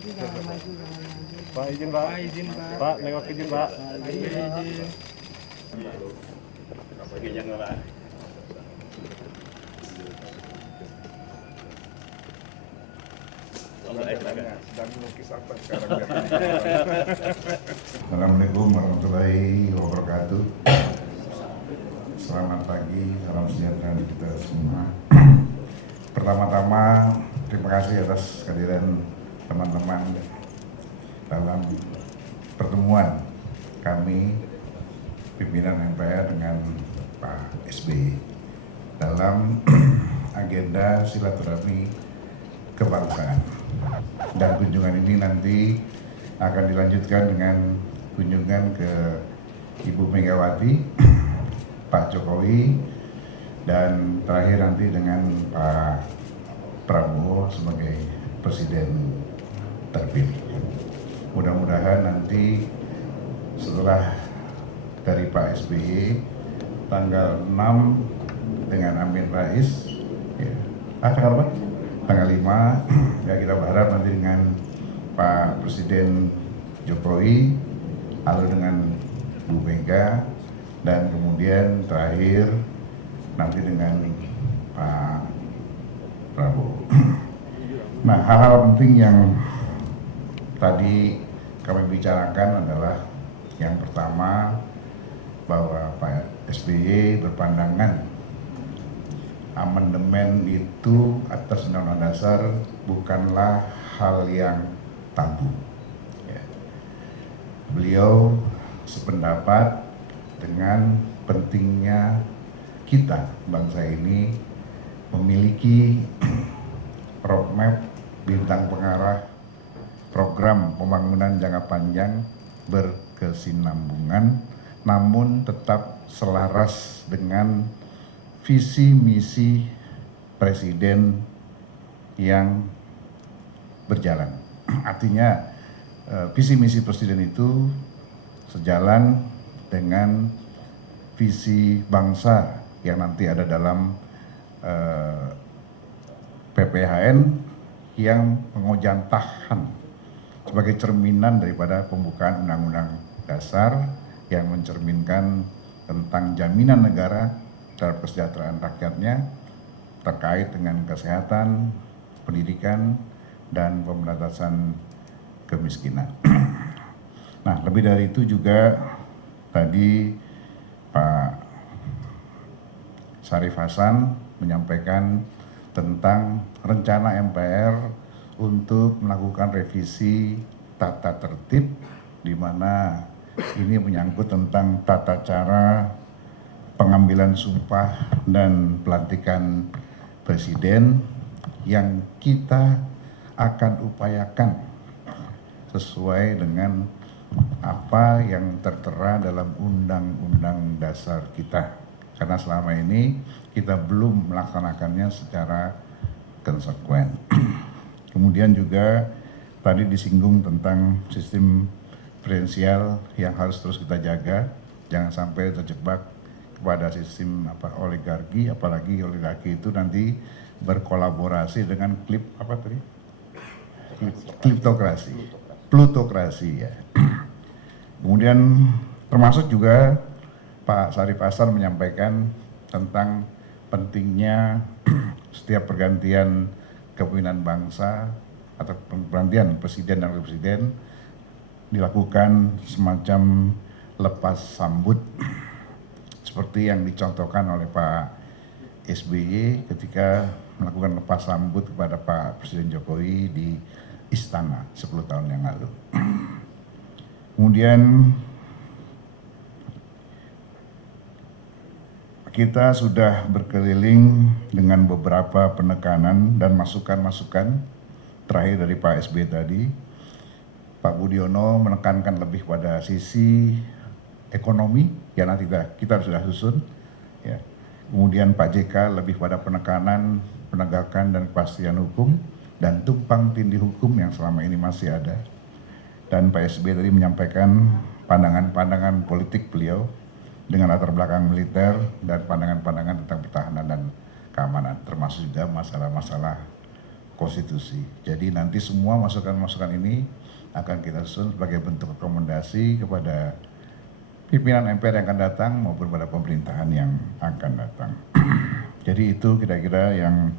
Pak izin Pak. Pak nengok izin Pak. Izin. Sedang melukis apa sekarang? Assalamualaikum warahmatullahi wabarakatuh. Selamat pagi, salam sejahtera untuk kita semua. Pertama-tama terima kasih atas kehadiran teman-teman dalam pertemuan kami pimpinan MPR dengan Pak SBY dalam agenda silaturahmi kebangsaan. Dan kunjungan ini nanti akan dilanjutkan dengan kunjungan ke Ibu Megawati, Pak Jokowi, dan terakhir nanti dengan Pak Prabowo sebagai Presiden terpilih. Mudah-mudahan nanti setelah dari Pak SBY tanggal 6 dengan Amin Rais, ya, tanggal 5 ya, kita berharap nanti dengan Pak Presiden Jokowi, lalu dengan Bu Mega, dan kemudian terakhir nanti dengan Pak Prabowo. Nah, hal-hal penting yang tadi kami bicarakan adalah yang pertama bahwa Pak SBY berpandangan amandemen itu atas Undang-Undang Dasar bukanlah hal yang tabu. Ya. Beliau sependapat dengan pentingnya kita bangsa ini memiliki roadmap bintang pengarah program pembangunan jangka panjang berkesinambungan namun tetap selaras dengan visi misi presiden yang berjalan. Artinya visi misi presiden itu sejalan dengan visi bangsa yang nanti ada dalam PPHN yang mengojantahkan sebagai cerminan daripada pembukaan Undang-Undang Dasar yang mencerminkan tentang jaminan negara terhadap kesejahteraan rakyatnya terkait dengan kesehatan, pendidikan, dan pemberantasan kemiskinan. Nah, lebih dari itu juga tadi Pak Syarif Hasan menyampaikan tentang rencana MPR untuk melakukan revisi tata tertib, di mana ini menyangkut tentang tata cara pengambilan sumpah dan pelantikan presiden yang kita akan upayakan sesuai dengan apa yang tertera dalam Undang-Undang Dasar kita. Karena selama ini kita belum melaksanakannya secara konsekuen. Kemudian juga tadi disinggung tentang sistem presidensial yang harus terus kita jaga, jangan sampai terjebak kepada sistem oligarki, apalagi oligarki itu nanti berkolaborasi dengan plutokrasi ya. Kemudian termasuk juga Pak Syarif Hasan menyampaikan tentang pentingnya setiap pergantian kepemimpinan bangsa atau pergantian presiden dan wakil presiden dilakukan semacam lepas sambut seperti yang dicontohkan oleh Pak SBY ketika melakukan lepas sambut kepada Pak Presiden Jokowi di Istana 10 tahun yang lalu. Kemudian kita sudah berkeliling dengan beberapa penekanan dan masukan-masukan terakhir dari Pak SBY tadi. Pak Budiono menekankan lebih pada sisi ekonomi yang nanti kita sudah susun. Ya. Kemudian Pak JK lebih pada penekanan, penegakan dan kepastian hukum dan tumpang tindih hukum yang selama ini masih ada. Dan Pak SBY tadi menyampaikan pandangan-pandangan politik beliau dengan latar belakang militer dan pandangan-pandangan tentang pertahanan dan keamanan, termasuk juga masalah-masalah konstitusi. Jadi nanti semua masukan-masukan ini akan kita susun sebagai bentuk rekomendasi kepada pimpinan MPR yang akan datang maupun pada pemerintahan yang akan datang. Jadi itu kira-kira yang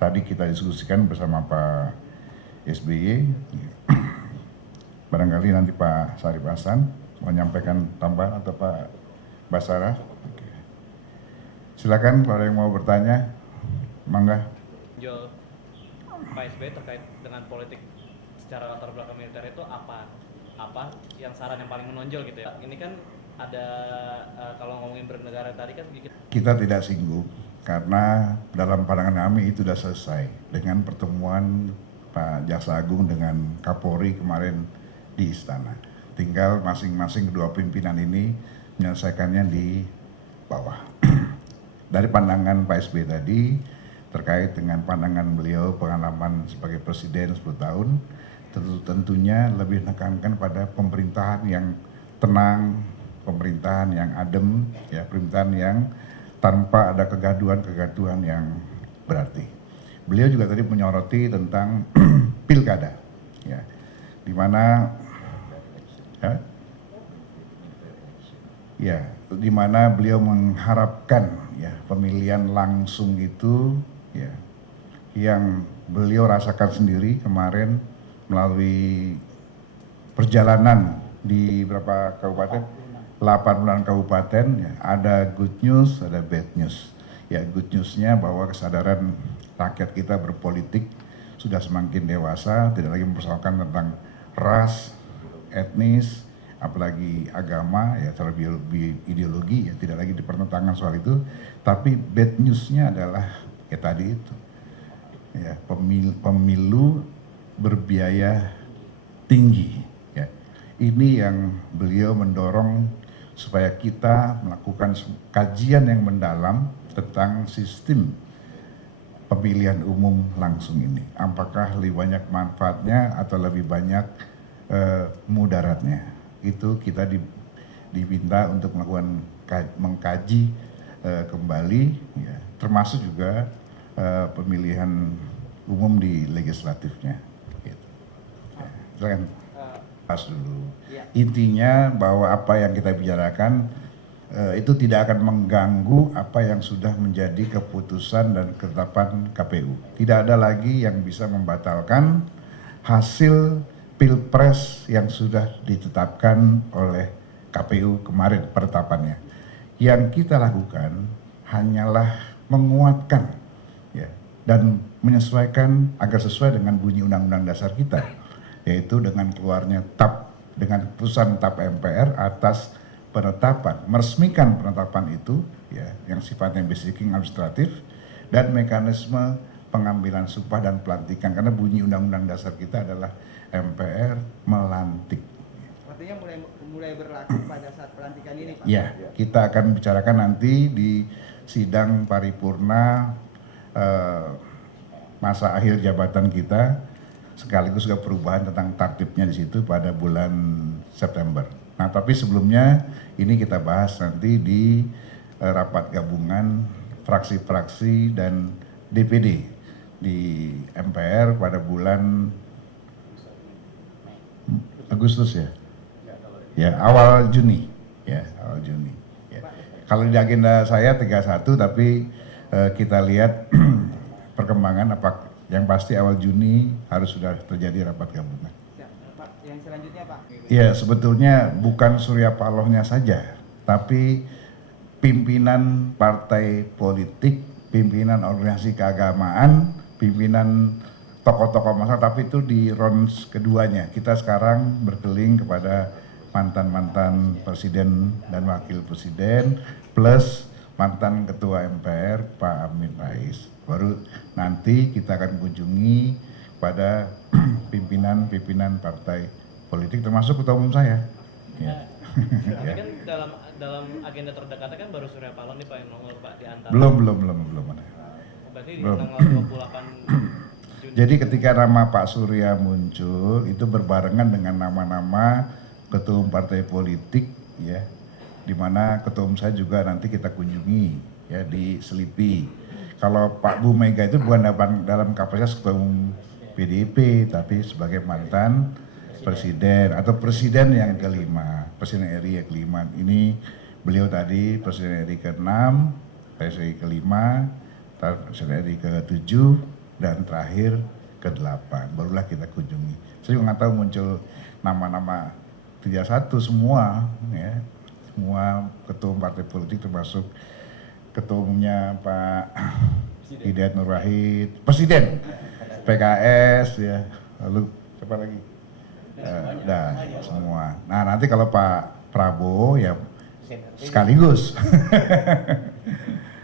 tadi kita diskusikan bersama Pak SBY. Barangkali nanti Pak Syarif Hasan menyampaikan tambahan atau Pak Basara. Oke. Silakan kalau ada yang mau bertanya, mangga. Pak SBY terkait dengan politik secara latar belakang militer itu apa yang saran yang paling menonjol gitu ya? Ini kan ada kalau ngomongin bernegara tadi kan sedikit. Kita tidak singgung karena dalam pandangan kami itu sudah selesai dengan pertemuan Pak Jaksa Agung dengan Kapolri kemarin di istana. Tinggal masing-masing kedua pimpinan ini menyelesaikannya di bawah. Dari pandangan Pak SBY tadi terkait dengan pandangan beliau pengalaman sebagai presiden 10 tahun, tentunya lebih menekankan pada pemerintahan yang tenang, pemerintahan yang adem, ya, pemerintahan yang tanpa ada kegaduhan-kegaduhan yang berarti. Beliau juga tadi menyoroti tentang pilkada, ya, di mana di mana beliau mengharapkan ya pemilihan langsung itu ya yang beliau rasakan sendiri kemarin melalui perjalanan di berapa kabupaten? 8 kabupaten ya, ada good news, ada bad news. Ya, good newsnya bahwa kesadaran rakyat kita berpolitik sudah semakin dewasa, tidak lagi mempersoalkan tentang ras, etnis, apalagi agama, ya secara ideologi, ya tidak lagi dipertentangkan soal itu. Tapi bad newsnya adalah ya tadi itu, ya pemilu berbiaya tinggi. Ya, ini yang beliau mendorong supaya kita melakukan kajian yang mendalam tentang sistem pemilihan umum langsung ini. Apakah lebih banyak manfaatnya atau lebih banyak mudaratnya? Itu kita diminta untuk melakukan mengkaji kembali, ya, termasuk juga pemilihan umum di legislatifnya. Gitu. Ya, silakan pas dulu. Ya. Intinya bahwa apa yang kita bicarakan itu tidak akan mengganggu apa yang sudah menjadi keputusan dan ketetapan KPU. Tidak ada lagi yang bisa membatalkan hasil Pilpres yang sudah ditetapkan oleh KPU kemarin penetapannya. Yang kita lakukan hanyalah menguatkan ya, dan menyesuaikan agar sesuai dengan bunyi Undang-Undang Dasar kita, yaitu dengan keluarnya TAP, dengan keputusan TAP MPR atas penetapan, meresmikan penetapan itu ya, yang sifatnya basicing administratif dan mekanisme pengambilan sumpah dan pelantikan, karena bunyi Undang-Undang Dasar kita adalah MPR melantik. Artinya mulai berlaku pada saat pelantikan ini, Pak? Ya, kita akan bicarakan nanti di sidang paripurna masa akhir jabatan kita, sekaligus juga perubahan tentang tertibnya di situ pada bulan September. Nah, tapi sebelumnya ini kita bahas nanti di rapat gabungan fraksi-fraksi dan DPD di MPR pada bulan Agustus ya. Ya, awal Juni. Ya, awal Juni. Ya. Kalau di agenda saya 31, tapi kita lihat perkembangan apa yang pasti awal Juni harus sudah terjadi rapat gabungan. Pak, yang selanjutnya, Pak. Ya, sebetulnya bukan Surya Palohnya saja, tapi pimpinan partai politik, pimpinan organisasi keagamaan, pimpinan tokoh-tokoh masyarakat, tapi itu di rounds keduanya. Kita sekarang berkeliling kepada mantan-mantan presiden dan wakil presiden, plus mantan ketua MPR Pak Amin Rais. Baru nanti kita akan kunjungi pada pimpinan-pimpinan partai politik, termasuk ketua umum saya. Ya. Tapi kan dalam agenda terdekatnya kan baru Surya Paloh nih Pak yang nongol Pak di antara. Belum. Berarti di tanggal 28 Juni. Jadi ketika nama Pak Surya muncul itu berbarengan dengan nama-nama ketua umum partai politik ya, di mana ketua umum saya juga nanti kita kunjungi ya di Selipi. kalau Pak Bu Mega itu bukan dalam kapasitas ketua umum PDIP, tapi sebagai mantan presiden atau presiden yang kelima, presiden RI yang kelima. Ini beliau tadi presiden RI ke-6, presiden RI ke-5, presiden RI ke-7, dan terakhir ke-8. Barulah kita kunjungi. Saya juga nggak tahu muncul nama-nama 31 semua, ya, semua ketua umum partai politik termasuk ketua umumnya Pak Hidayat Nur Wahid, presiden PKS, ya, lalu siapa lagi? Semua. Nah nanti kalau Pak Prabowo ya sekaligus.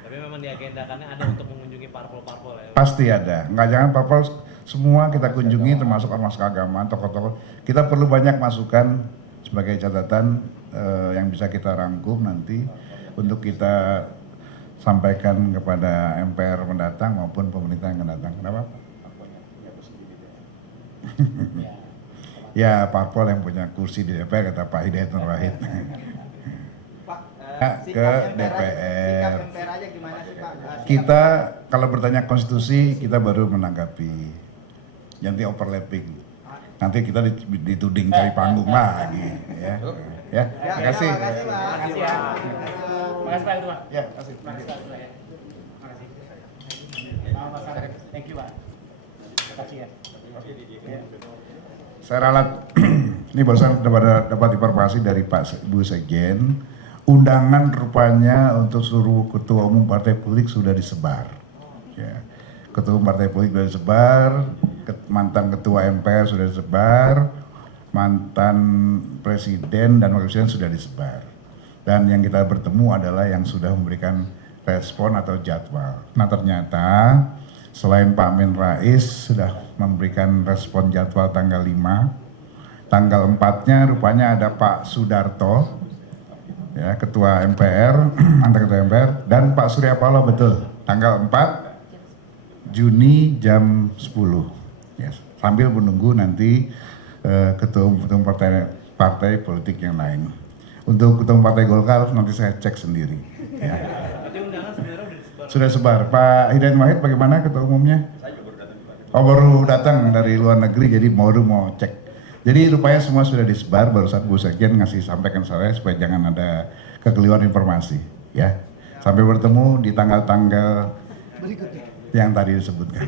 Tapi memang diagendakannya ada untuk mengunjungi parpol-parpol ya. Pasti ada, nggak jangan parpol, semua kita kunjungi termasuk ormas keagamaan, tokoh-tokoh. Kita perlu banyak masukan sebagai catatan yang bisa kita rangkum nanti untuk kita sampaikan kepada MPR mendatang maupun pemerintah yang akan datang. Kenapa? Ya parpol yang punya kursi di DPR, kata Pak Hidayat Nur Wahid. Pak, Ke DPR. Sikap MPR aja gimana sih Pak? Kita kalau bertanya konstitusi kita baru menanggapi, nanti overlapping, nanti kita dituding cari panggung lagi, ya. Ya, terima kasih. Terima kasih Pak. Makasih ya. Makasih Pak Ketua. Ya, terima kasih. Makasih Pak Ketua ya. Makasih. Sama Pak Sarek. Thank you Pak. Makasih ya. Saya ralat, ini barusan dapat informasi dari Pak Ibu Sekjen, undangan rupanya untuk seluruh ketua umum partai politik sudah disebar. Ya. Ketua umum partai politik sudah disebar, mantan ketua MPR sudah disebar, mantan presiden dan wakil presiden sudah disebar. Dan yang kita bertemu adalah yang sudah memberikan respon atau jadwal. Nah ternyata selain Pak Amin Rais sudah memberikan respon jadwal tanggal 5, tanggal 4-nya rupanya ada Pak Sudarto, ya, Ketua MPR, mantan Ketua MPR, dan Pak Surya Paloh, betul, tanggal 4 Juni jam 10. Yes. Sambil menunggu nanti ketua umum partai politik yang lain. Untuk ketua umum partai Golkar nanti saya cek sendiri. Ya. Berarti undangan sebenarnya udah disebar. Sudah sebar. Pak Hidayat Wahid bagaimana ketua umumnya? Baru datang dari luar negeri, jadi baru mau cek. Jadi rupanya semua sudah disebar, baru saat Bu Sekjen ngasih sampaikan saya supaya jangan ada kekeliruan informasi, ya. Sampai bertemu di tanggal-tanggal yang tadi disebutkan.